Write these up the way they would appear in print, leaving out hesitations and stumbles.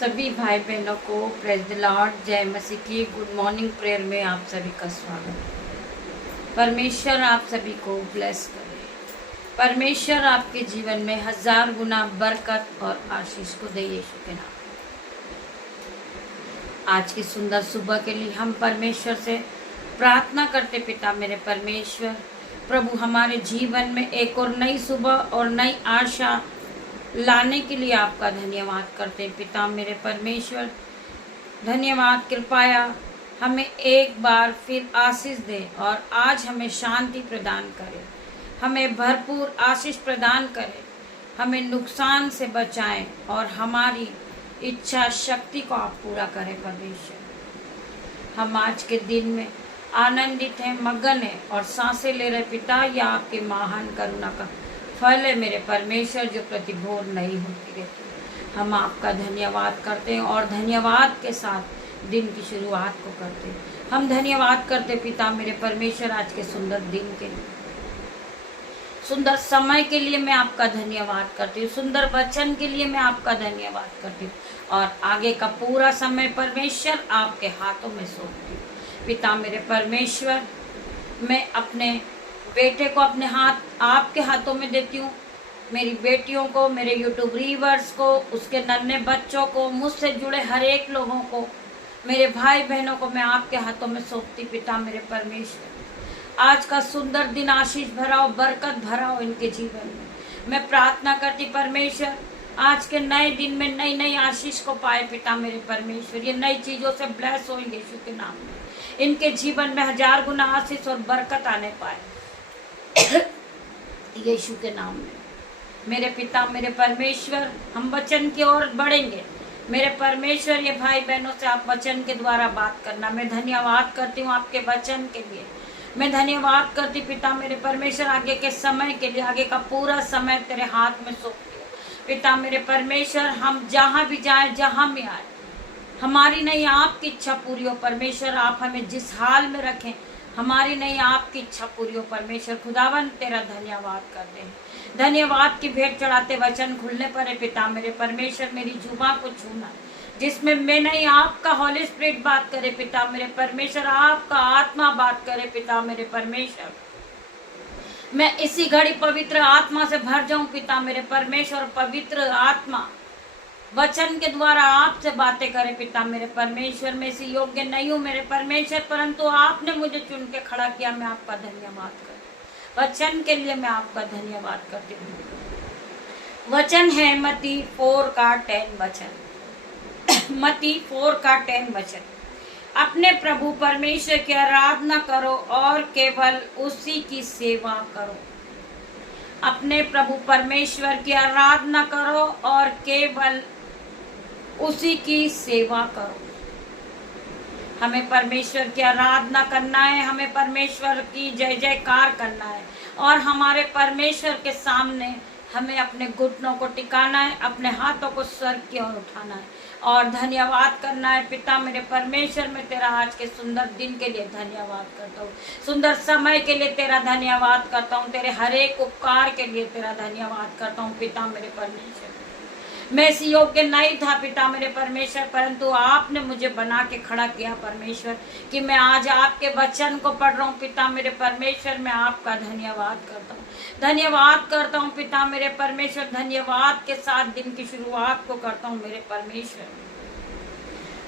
सभी भाई बहनों को प्रेज द लॉर्ड, जय मसीह की गुड मॉर्निंग प्रेयर में आप सभी का स्वागत। परमेश्वर आप सभी को ब्लेस करे। परमेश्वर आपके जीवन में 1000 गुना बरकत और आशीष को दे यीशु के नाम। आज की सुंदर सुबह के लिए हम परमेश्वर से प्रार्थना करते। पिता मेरे परमेश्वर, प्रभु हमारे जीवन में एक और नई सुबह और नई आशा लाने के लिए आपका धन्यवाद करते हैं। पिता मेरे परमेश्वर, धन्यवाद, कृपया हमें एक बार फिर आशीष दे और आज हमें शांति प्रदान करे, हमें भरपूर आशीष प्रदान करे, हमें नुकसान से बचाएं और हमारी इच्छा शक्ति को आप पूरा करें। परमेश्वर, हम आज के दिन में आनंदित हैं, मगन हैं और सांसें ले रहे। पिता, यह आपके महान करुणा का फल है मेरे परमेश्वर, जो प्रतिभोर नहीं होती रहती। हम आपका धन्यवाद करते हैं और धन्यवाद के साथ दिन की शुरुआत को करते हैं। हम धन्यवाद करते पिता मेरे परमेश्वर, आज के सुंदर दिन के लिए, सुंदर समय के लिए मैं आपका धन्यवाद करती हूँ। सुंदर वचन के लिए मैं आपका धन्यवाद करती हूँ और आगे का पूरा समय परमेश्वर आपके हाथों में सौंपती हूँ। पिता मेरे परमेश्वर, मैं अपने बेटे को अपने आपके हाथों में देती हूँ। मेरी बेटियों को, मेरे यूट्यूब व्यूअर्स को, उसके नन्हे बच्चों को, मुझसे जुड़े हर एक लोगों को, मेरे भाई बहनों को मैं आपके हाथों में सौंपती। पिता मेरे परमेश्वर, आज का सुंदर दिन आशीष भरा हो, बरकत भरा हो इनके जीवन में। मैं प्रार्थना करती परमेश्वर, आज के नए दिन में नई नई आशीष को पाए। पिता मेरे परमेश्वर, ये नई चीज़ों से ब्लेस हो यीशु के नाम में। इनके जीवन में 1000 गुना आशीष और बरकत आने पाए यीशु के नाम में। मेरे पिता मेरे परमेश्वर, हम वचन की ओर बढ़ेंगे। मेरे परमेश्वर, ये भाई बहनों से आप वचन के द्वारा बात करना। मैं धन्यवाद करती हूँ आपके वचन के लिए। मैं धन्यवाद करती पिता मेरे परमेश्वर, आगे के समय के लिए, आगे का पूरा समय तेरे हाथ में सौंपती हूँ। पिता मेरे परमेश्वर, हम जहाँ भी जाएं, जहाँ भी आए, हमारी नहीं आपकी इच्छा पूरी हो। परमेश्वर, आप हमें जिस हाल में रखें, हमारी नहीं आपकी इच्छा पूरी हो। परमेश्वर खुदावन, तेरा धन्यवाद करते हैं। धन्यवाद की भेंट चढ़ाते वचन खुलने पर है। पिता मेरे परमेश्वर, मेरी जुबान को छूना, जिसमें मैं नहीं आपका हॉली स्पिरिट बात करे। पिता मेरे परमेश्वर, आपका आत्मा बात करे। पिता मेरे परमेश्वर, मैं इसी घड़ी पवित्र आत्मा से भर जाऊं। पिता मेरे परमेश्वर, पवित्र आत्मा वचन के द्वारा आपसे बातें करें। पिता मेरे परमेश्वर, मैं इसी योग्य नहीं हूँ मेरे परमेश्वर, परंतु आपने मुझे चुन के खड़ा किया। मैं आपका धन्यवाद करती, वचन के लिए मैं आपका धन्यवाद करती हूँ। वचन है मत्ती 4:10 वचन। मत्ती 4:10 वचन। अपने प्रभु परमेश्वर की आराधना करो और केवल उसी की सेवा करो। अपने प्रभु परमेश्वर की आराधना करो और केवल उसी की सेवा करो। हमें परमेश्वर की आराधना करना है, हमें परमेश्वर की जय जयकार करना है और हमारे परमेश्वर के सामने हमें अपने घुटनों को टिकाना है, अपने हाथों को स्वर्ग की ओर उठाना है और धन्यवाद करना है। पिता मेरे परमेश्वर, मैं तेरा आज के सुंदर दिन के लिए धन्यवाद करता हूँ, सुंदर समय के लिए तेरा धन्यवाद करता हूँ, तेरे हर एक उपकार के लिए तेरा धन्यवाद करता हूँ। पिता मेरे परमेश्वर, मैं इस योग्य नहीं था पिता मेरे परमेश्वर, परंतु आपने मुझे बना के खड़ा किया परमेश्वर, कि मैं आज आपके वचन को पढ़ रहा हूँ। पिता मेरे परमेश्वर, मैं आपका धन्यवाद करता हूँ, धन्यवाद करता हूँ। पिता मेरे परमेश्वर, धन्यवाद के साथ दिन की शुरुआत को करता हूँ मेरे परमेश्वर।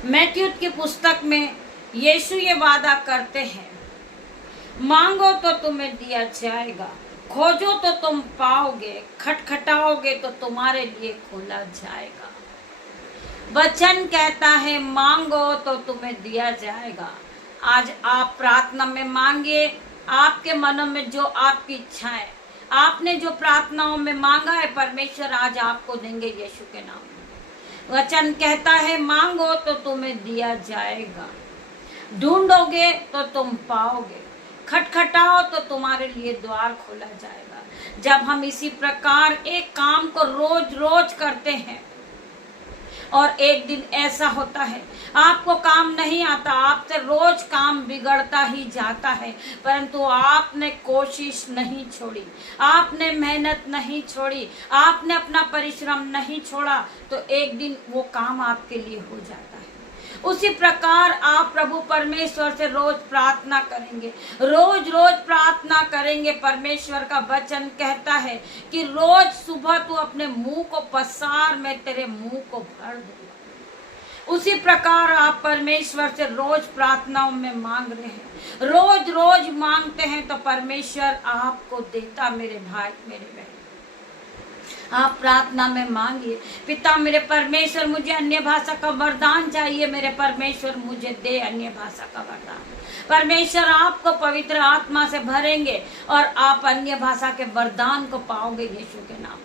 मैथ्यू की पुस्तक में यीशु ये वादा करते हैं, मांगो तो तुम्हें दिया जाएगा, खोजो तो तुम पाओगे, खटखटाओगे तो तुम्हारे लिए खोला जाएगा। वचन कहता है मांगो तो तुम्हें दिया जाएगा। आज आप प्रार्थना में मांगिए, आपके मनों में जो आपकी इच्छा है, आपने जो प्रार्थनाओं में मांगा है, परमेश्वर आज आपको देंगे यीशु के नाम में। वचन कहता है मांगो तो तुम्हें दिया जाएगा, ढूंढोगे तो तुम पाओगे, खटखटाओ तो तुम्हारे लिए द्वार खोला जाएगा। जब हम इसी प्रकार एक काम को रोज रोज करते हैं, और एक दिन ऐसा होता है आपको काम नहीं आता, आपसे रोज काम बिगड़ता ही जाता है, परंतु आपने कोशिश नहीं छोड़ी, आपने मेहनत नहीं छोड़ी, आपने अपना परिश्रम नहीं छोड़ा, तो एक दिन वो काम आपके लिए हो जाता है। उसी प्रकार आप प्रभु परमेश्वर से रोज प्रार्थना करेंगे, रोज रोज प्रार्थना करेंगे। परमेश्वर का वचन कहता है कि रोज सुबह तू अपने मुंह को पसार, मैं तेरे मुंह को भर दूंगा। उसी प्रकार आप परमेश्वर से रोज प्रार्थनाओं में मांग रहे हैं, रोज रोज मांगते हैं तो परमेश्वर आपको देता। मेरे भाई मेरे बहन, आप प्रार्थना में मांगिए, पिता मेरे परमेश्वर मुझे अन्य भाषा का वरदान चाहिए, मेरे परमेश्वर मुझे दे अन्य भाषा का वरदान। परमेश्वर आपको पवित्र आत्मा से भरेंगे और आप अन्य भाषा के वरदान को पाओगे यीशु के नाम।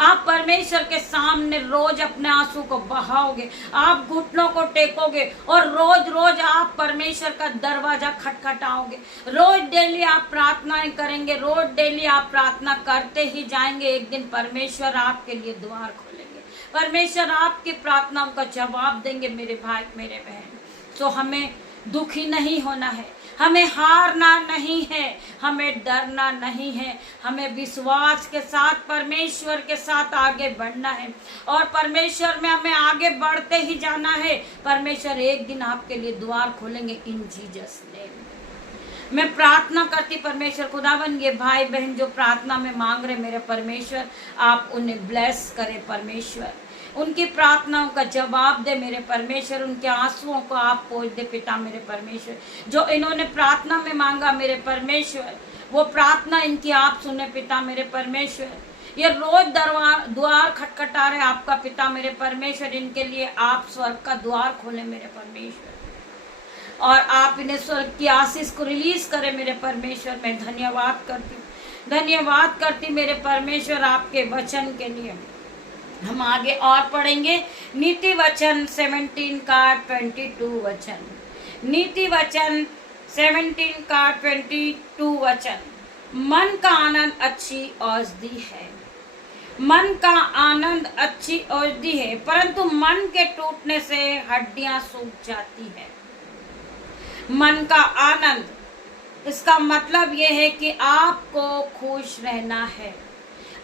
आप परमेश्वर के सामने रोज अपने आंसू को बहाओगे, आप घुटनों को टेकोगे और रोज रोज आप परमेश्वर का दरवाजा खटखटाओगे। रोज डेली आप प्रार्थनाएं करेंगे, रोज डेली आप प्रार्थना करते ही जाएंगे। एक दिन परमेश्वर आपके लिए द्वार खोलेंगे, परमेश्वर आपकी प्रार्थनाओं का जवाब देंगे। मेरे भाई मेरे बहन, तो हमें दुखी नहीं होना है, हमें हारना नहीं है, हमें डरना नहीं है, हमें विश्वास के साथ परमेश्वर के साथ आगे बढ़ना है और परमेश्वर में हमें आगे बढ़ते ही जाना है। परमेश्वर एक दिन आपके लिए द्वार खोलेंगे इन जीसस नेम। मैं प्रार्थना करती परमेश्वर खुदावन, ये भाई बहन जो प्रार्थना में मांग रहे, मेरे परमेश्वर आप उन्हें ब्लेस करें, परमेश्वर उनकी प्रार्थनाओं का जवाब दे मेरे परमेश्वर, उनके आंसुओं को आप पोंछ दे पिता मेरे परमेश्वर। जो इन्होंने प्रार्थना में मांगा मेरे परमेश्वर, वो प्रार्थना इनकी आप सुने पिता मेरे परमेश्वर। ये रोज द्वार खटखटा रहे आपका पिता मेरे परमेश्वर, इनके लिए आप स्वर्ग का द्वार खोले मेरे परमेश्वर और आप इन्हें स्वर्ग की आशीष को रिलीज करें मेरे परमेश्वर। मैं धन्यवाद करती मेरे परमेश्वर आपके वचन के लिए। हम आगे और पढ़ेंगे नीति वचन 17 का 22 वचन। नीति वचन 17 का 22 वचन। मन का आनंद अच्छी औषधि है, मन का आनंद अच्छी औषधि है, परंतु मन के टूटने से हड्डियां सूख जाती है। मन का आनंद, इसका मतलब यह है कि आपको खुश रहना है,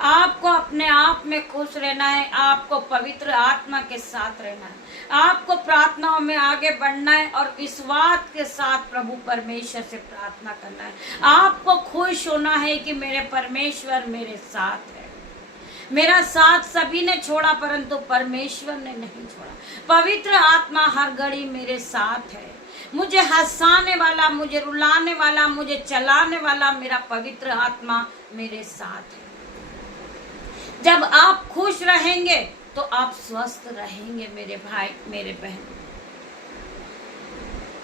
आपको अपने आप में खुश रहना है, आपको पवित्र आत्मा के साथ रहना है, आपको प्रार्थनाओं में आगे बढ़ना है और विश्वास के साथ प्रभु परमेश्वर से प्रार्थना करना है। आपको खुश होना है कि मेरे परमेश्वर मेरे साथ है। मेरा साथ सभी ने छोड़ा परंतु परमेश्वर ने नहीं छोड़ा। पवित्र आत्मा हर घड़ी मेरे साथ है, मुझे हंसाने वाला, मुझे रुलाने वाला, मुझे चलाने वाला मेरा पवित्र आत्मा मेरे साथ है। जब आप खुश रहेंगे तो आप स्वस्थ रहेंगे मेरे भाई मेरे बहन।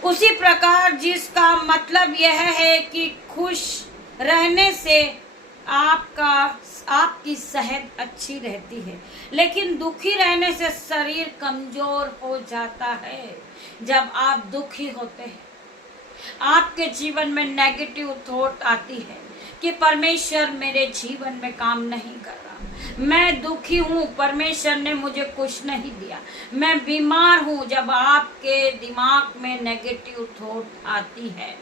उसी प्रकार जिसका मतलब यह है कि खुश रहने से आपकी सेहत अच्छी रहती है, लेकिन दुखी रहने से शरीर कमजोर हो जाता है। जब आप दुखी होते हैं, आपके जीवन में नेगेटिव थॉट आती है कि परमेश्वर मेरे जीवन में काम नहीं कर रहा, मैं दुखी हूँ, परमेश्वर ने मुझे कुछ नहीं दिया, मैं बीमार हूँ। जब आपके दिमाग में नेगेटिव थॉट आती है,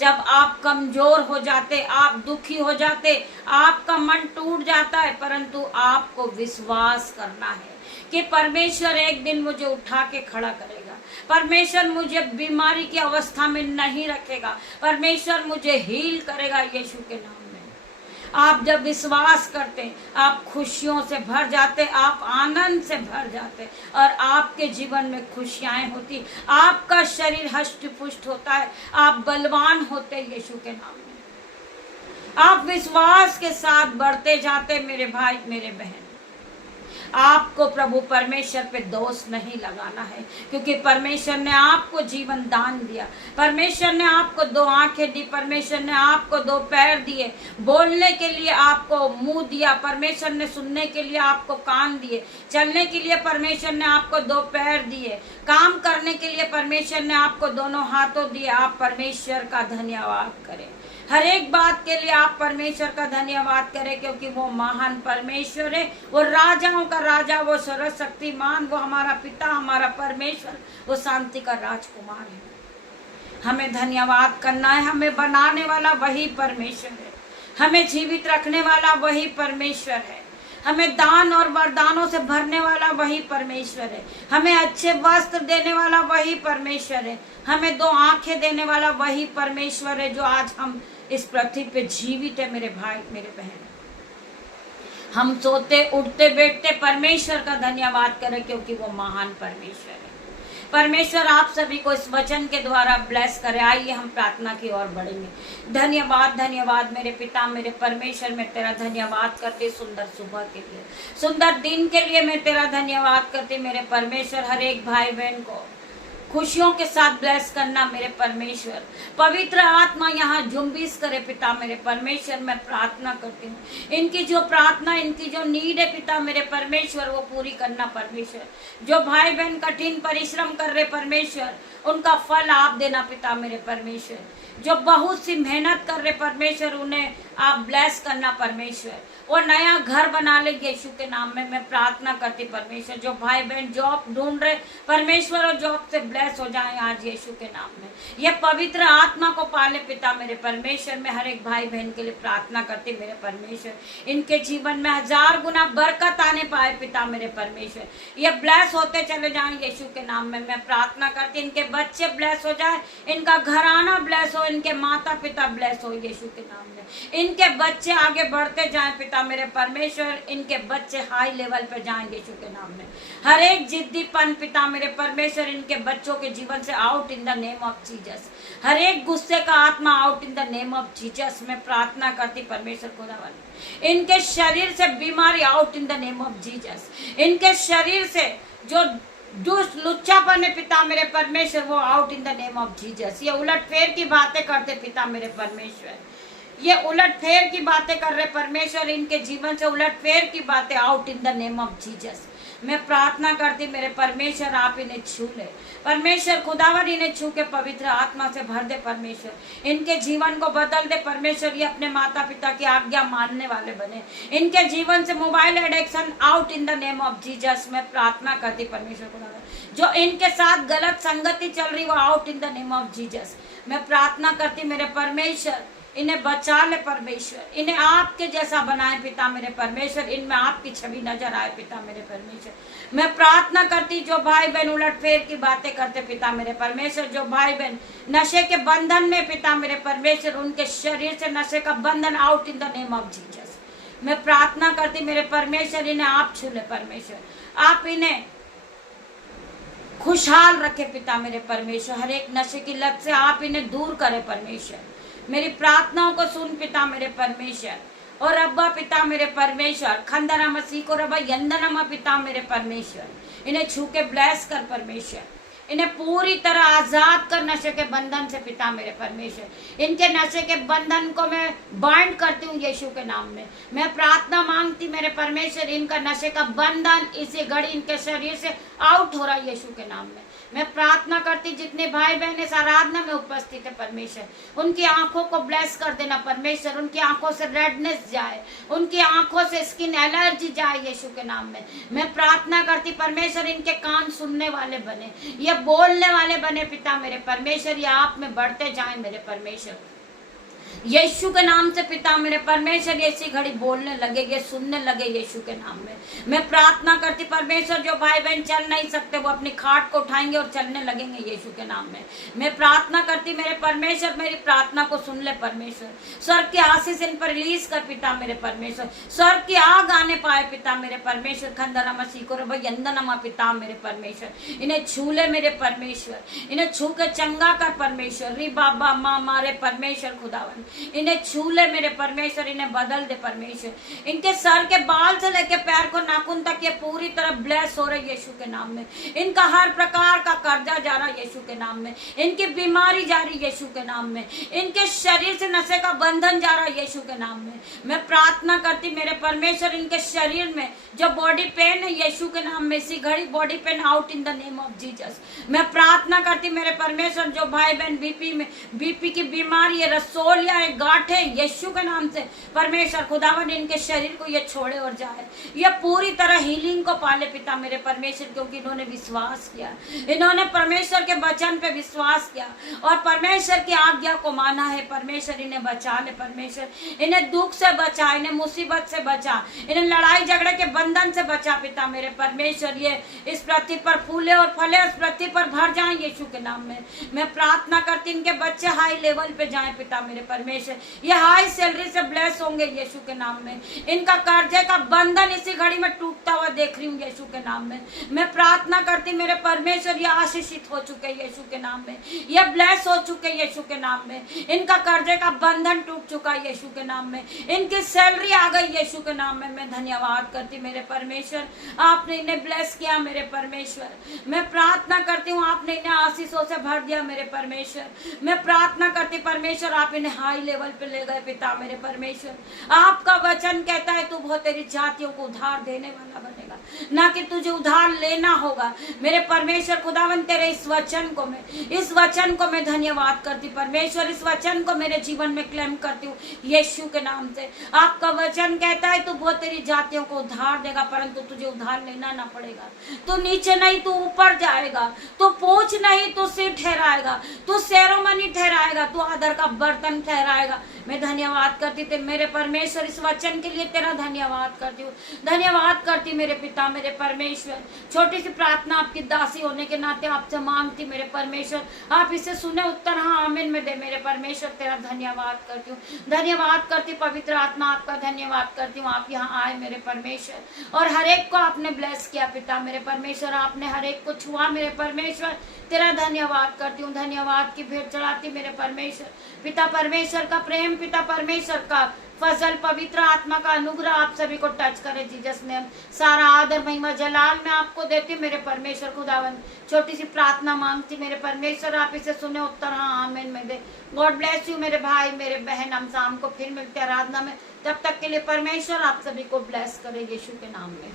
जब आप कमजोर हो जाते, आप दुखी हो जाते, आपका मन टूट जाता है, परंतु आपको विश्वास करना है कि परमेश्वर एक दिन मुझे उठा के खड़ा करेगा, परमेश्वर मुझे बीमारी की अवस्था में नहीं रखेगा, परमेश्वर मुझे हील करेगा यीशु के नाम में। आप जब विश्वास करते, आप खुशियों से भर जाते, आप आनंद से भर जाते और आपके जीवन में खुशियां होती, आपका शरीर हष्ट पुष्ट होता है, आप बलवान होते यीशु के नाम में। आप विश्वास के साथ बढ़ते जाते मेरे भाई मेरे बहन। आपको प्रभु परमेश्वर पे दोष नहीं लगाना है, क्योंकि परमेश्वर ने आपको जीवन दान दिया, परमेश्वर ने आपको 2 आंखें दी, परमेश्वर ने आपको 2 पैर दिए, बोलने के लिए आपको मुंह दिया, परमेश्वर ने सुनने के लिए आपको कान दिए, चलने के लिए परमेश्वर ने आपको 2 पैर दिए, काम करने के लिए परमेश्वर ने आपको दोनों हाथों दिए। आप परमेश्वर का धन्यवाद करें, हर एक बात के लिए आप परमेश्वर का धन्यवाद करें, क्योंकि वो महान परमेश्वर है, वो राजाओं का राजा, वो सर्वशक्तिमान, वो हमारा पिता, हमारा परमेश्वर, वो शांति का राजकुमार है। हमें धन्यवाद करना है। हमें बनाने वाला वही परमेश्वर है, हमें जीवित रखने वाला वही परमेश्वर है, हमें दान और वरदानों से भरने वाला वही परमेश्वर है, हमें अच्छे वस्त्र देने वाला वही परमेश्वर है, हमें 2 आंखें देने वाला वही परमेश्वर है, जो आज हम इस पृथ्वी पे जीवित है। मेरे भाई, मेरे बहन, हम सोते उठते बैठते परमेश्वर का धन्यवाद करें, क्योंकि वो महान परमेश्वर है। परमेश्वर आप सभी को इस वचन के द्वारा ब्लेस करे। आइए हम प्रार्थना की ओर बढ़ेंगे। धन्यवाद, धन्यवाद मेरे पिता, मेरे परमेश्वर, मैं तेरा धन्यवाद करती सुंदर सुबह के लिए, सुंदर दिन के लिए मैं तेरा धन्यवाद करती। मेरे परमेश्वर, हर एक भाई बहन को खुशियों के साथ ब्लेस करना मेरे परमेश्वर। पवित्र आत्मा यहाँ जुम्बिश करे पिता मेरे परमेश्वर। मैं प्रार्थना करती हूँ, इनकी जो प्रार्थना, इनकी जो नीड है पिता मेरे परमेश्वर, वो पूरी करना परमेश्वर। जो भाई बहन कठिन परिश्रम कर रहे परमेश्वर, उनका फल आप देना पिता मेरे परमेश्वर। जो बहुत सी मेहनत कर रहे परमेश्वर, उन्हें आप ब्लेस करना परमेश्वर। वो नया घर बना ले यीशु के नाम में मैं प्रार्थना करती परमेश्वर। जो भाई बहन जॉब ढूंढ रहे परमेश्वर, और जॉब से ब्लेस हो जाए आज यीशु के नाम में। ये पवित्र आत्मा को पाले पिता मेरे परमेश्वर। मैं हर एक भाई बहन के लिए प्रार्थना करती मेरे परमेश्वर। इनके जीवन में 1000 गुना बरकत आने पाए पिता मेरे परमेश्वर। ये ब्लेस होते चले जाएं यीशु के नाम में मैं प्रार्थना करती। इनके बच्चे ब्लेस हो जाए, इनका घराना ब्लेस हो, इनके माता पिता ब्लेस हो यीशु के नाम में। इनके बच्चे आगे बढ़ते जाएं पिता मेरे परमेश्वर। इनके बच्चे हाई लेवल पे जाएं यीशु के नाम में। हर एक जिद्दीपन पिता मेरे परमेश्वर, इनके बच्चों के जीवन से out in the name of Jesus. हर एक गुस्से का आत्मा out in the name of Jesus. मैं प्रार्थना करती परमेश्वर खुदावन, इनके शरीर से बीमारी out in the name of Jesus. इनके शरीर से जो दुष्ट लुच्चापन है पिता मेरे परमेश्वर, वो out in the name of Jesus. ये उलट फेर की बातें करते पिता मेरे परमेश्वर, ये उलट फेर की बातें कर रहे परमेश्वर। इनके जीवन से उलट फेर की बातें out in the name of Jesus. मैं प्रार्थना करती मेरे परमेश्वर, आप इन्हें छू ले परमेश्वर खुदावन। इन्हें छू के पवित्र आत्मा से भर दे परमेश्वर। इनके जीवन को बदल दे परमेश्वर। ये अपने माता पिता की आज्ञा मानने वाले बने। इनके जीवन से mobile addiction out in the name of Jesus. मैं प्रार्थना करती परमेश्वर खुदावन, जो इनके साथ गलत संगति चल रही वो out in the name of Jesus. मैं प्रार्थना करती मेरे परमेश्वर, इन्हें बचा ले परमेश्वर। इन्हें आपके जैसा बनाए पिता मेरे परमेश्वर। इनमें आपकी छवि नजर आए पिता मेरे परमेश्वर। मैं प्रार्थना करती जो भाई बहन उलट फेर की बातें करते पिता मेरे परमेश्वर, जो भाई बहन नशे के बंधन में पिता मेरे परमेश्वर, उनके शरीर से नशे का बंधन out in the name of Jesus. मैं प्रार्थना करती मेरे परमेश्वर, इन्हें आप छू ले परमेश्वर। आप इन्हें खुशहाल रखे पिता मेरे परमेश्वर। हर एक नशे की लत से आप इन्हें दूर करें परमेश्वर। मेरी प्रार्थनाओं को सुन पिता मेरे परमेश्वर। और अब्बा पिता मेरे परमेश्वर, खंदना मसीह को रबा यंदनमा पिता मेरे परमेश्वर। इन्हें छू के ब्लेस कर परमेश्वर। इन्हें पूरी तरह आजाद कर नशे के बंधन से पिता मेरे परमेश्वर। इनके नशे के बंधन को मैं बाइंड करती हूँ यीशु के नाम में। मैं प्रार्थना मांगती मेरे परमेश्वर, इनका नशे का बंधन इसी घड़ी इनके शरीर से आउट हो रहा है यीशु के नाम में। मैं प्रार्थना करती जितने भाई बहन इस आराधना में उपस्थित है परमेश्वर, उनकी आंखों को ब्लेस कर देना परमेश्वर। उनकी आंखों से रेडनेस जाए, उनकी आंखों से स्किन एलर्जी जाए यीशु के नाम में। मैं प्रार्थना करती परमेश्वर, इनके कान सुनने वाले बने, ये बोलने वाले बने पिता मेरे परमेश्वर। ये आप में बढ़ते जाए मेरे परमेश्वर यीशु के नाम से पिता मेरे परमेश्वर। ये इसी घड़ी बोलने लगे, ये सुनने लगे यीशु के नाम में। मैं प्रार्थना करती परमेश्वर, जो भाई बहन चल नहीं सकते वो अपनी खाट को उठाएंगे और चलने लगेंगे यीशु के नाम में। मैं प्रार्थना करती मेरे परमेश्वर, मेरी प्रार्थना को सुन ले परमेश्वर। स्वर्ग की आशीष इन पर रिलीज कर पिता मेरे परमेश्वर। स्वर्ग की आग आने पाए पिता मेरे परमेश्वर। खंदना मसीह को रब यंदनमा पिता मेरे परमेश्वर। इन्हें छू ले मेरे परमेश्वर, इन्हें छू के चंगा कर परमेश्वर। री बाबा माँ मारे परमेश्वर खुदावन, इन्हें छू ले मेरे परमेश्वर। इन्हें बदल दे परमेश्वर। इनके सर के बाल से लेके पैर को नाखून तक ये पूरी तरह ब्लेस हो रही यीशु के नाम में। इनका हर प्रकार का कर्जा जा रहा यीशु के नाम में। इनकी बीमारी जा रही यीशु के नाम में। इनके शरीर से नशे का बंधन जा रहा यीशु के नाम में। मैं प्रार्थना करती मेरे परमेश्वर, इनके शरीर में जो बॉडी पेन है यीशु के नाम में, इसी घड़ी body pain out in the name of Jesus. मैं प्रार्थना करती मेरे परमेश्वर, जो भाई बहन बीपी की बीमारी है, रसोलिया जाए, गांठें यीशु के नाम से परमेश्वर खुदावन इनके शरीर को ये छोड़े और जाए, ये पूरी तरह हीलिंग को पाले पिता मेरे परमेश्वर, क्योंकि इन्होंने विश्वास किया, इन्होंने परमेश्वर के वचन पे विश्वास किया और परमेश्वर की आज्ञा को माना है। परमेश्वर इन्हें बचा ले, परमेश्वर इन्हें दुख से बचा, इन्हें मुसीबत से बचा, इन्हें लड़ाई झगड़े के बंधन से बचा पिता मेरे परमेश्वर। ये इस पृथ्वी पर फूले और फले, इस पृथ्वी पर भर जाएं यीशु के नाम में। मैं प्रार्थना करती इनके बच्चे हाई लेवल पे जाएं पिता मेरे परमेश्वर, ये हाई सैलरी से ब्लेस होंगे यीशु के नाम में। इनका कर्जे का बंधन इसी घड़ी में टूटता हुआ देख रही हूँ यीशु के नाम में। मैं प्रार्थना करती मेरे परमेश्वर, ये आशीषित हो चुके यीशु के नाम में, ये ब्लेस हो चुके यीशु के नाम में, इनका कर्जे का बंधन टूट चुका यीशु के नाम में, इनकी सैलरी आ गई यीशु के नाम में। मैं धन्यवाद करती मेरे परमेश्वर, आपने इन्हें ब्लेस किया मेरे परमेश्वर। मैं प्रार्थना करती हूँ आपने इन्हें आशीषों से भर दिया मेरे परमेश्वर। मैं प्रार्थना करती परमेश्वर आप इन्हें हाई लेवल पे ले गए पिता मेरे परमेश्वर। आपका वचन कहता है तू बहुत तेरी जातियों को उधार देने वाला बनेगा, ना कि तुझे उधार लेना होगा मेरे परमेश्वर। खुदावन तेरे इस वचन को मैं धन्यवाद करती परमेश्वर, इस वचन को मेरे जीवन में क्लेम करती हूँ यीशु के नाम से। आपका वचन कहता है तू बहुत तेरी जातियों को उधार देगा, परंतु तुझे उधार लेना ना पड़ेगा। तू नीचे नहीं तू ऊपर जाएगा, तू पूछ नहीं तू सिर ठहराएगा, तू सेरोमनी ठहराएगा, तू आदर का बर्तन ठहराएगा। मैं धन्यवाद करती थी मेरे परमेश्वर, इस वचन के लिए तेरा धन्यवाद करती हूँ, धन्यवाद करती मेरे पिता मेरे परमेश्वर। छोटी सी प्रार्थना आपकी दासी होने के नाते आपसे मांगती मेरे परमेश्वर, आप इसे सुने उत्तर हाँ आमीन में दे मेरे परमेश्वर। तेरा धन्यवाद करती हूँ, धन्यवाद करती पवित्र आत्मा, आपका धन्यवाद करती हूँ। आप यहाँ आए मेरे परमेश्वर और हर एक को आपने ब्लेस किया पिता मेरे परमेश्वर, आपने हर एक को छुआ मेरे परमेश्वर। तेरा धन्यवाद करती हूँ, धन्यवाद की भेंट चढ़ाती मेरे परमेश्वर। पिता परमेश्वर का प्रेम, पिता परमेश्वर का फजल, पवित्र आत्मा का अनुग्रह आप सभी को टच करे जीसस नेम। सारा आदर महिमा जलाल मैं आपको देती हूँ मेरे परमेश्वर खुदावन। छोटी सी प्रार्थना मांगती मेरे परमेश्वर, आप इसे सुने उत्तर हाँ आमीन में दे। गॉड ब्लेस यू मेरे भाई मेरे बहन, हम शाम को फिर मिलते हैं आराधना में। तब तक के लिए परमेश्वर आप सभी को ब्लेस करे यीशु के नाम में।